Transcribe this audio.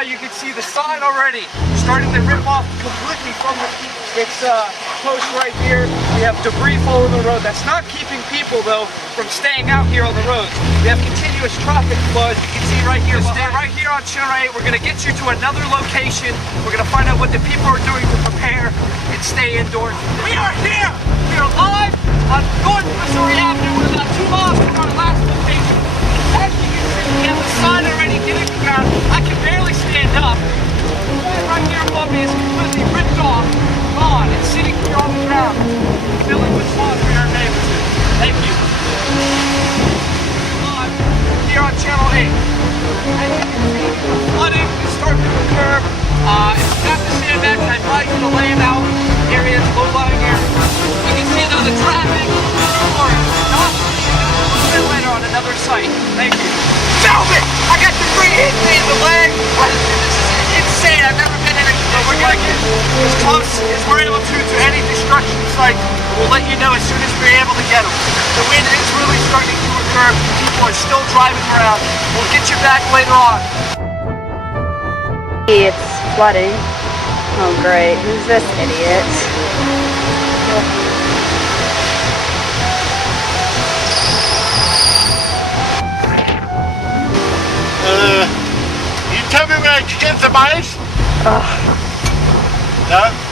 now, you can see the sign already starting to rip off completely from its post right here. We have debris following the road. That's not keeping people, though, from staying out here on the roads. We have continuous traffic flow. You can see right here. Stay right here on Channel 8. We're going to get you to another location. We're going to find out what the people are doing to prepare and stay indoors. We are here. We are live on North Missouri Avenue. We're about 2 miles from our last location. As you can see, we have a sign already hitting the ground. I can barely stand up. The sign right here above me is completely ripped off, gone. It's sitting here on the ground, filling with water in our neighborhood. Thank you. Live here on Channel 8. As you can see, the flooding is starting to occur. If you have to stand back, I advise you to lay out areas, low-lying areas. You can see though the traffic is not later on another site. Thank you. Gentlemen, I got debris hitting me in the leg. This is insane. I've never been in a condition like it. As close as we're able to any destruction site. We'll let you know as soon as we're able to get them. The wind is really starting to occur. People are still driving around. We'll get you back later on. It's flooding. Oh great, who's this idiot? You tell me where I can get some ice? Ugh. No?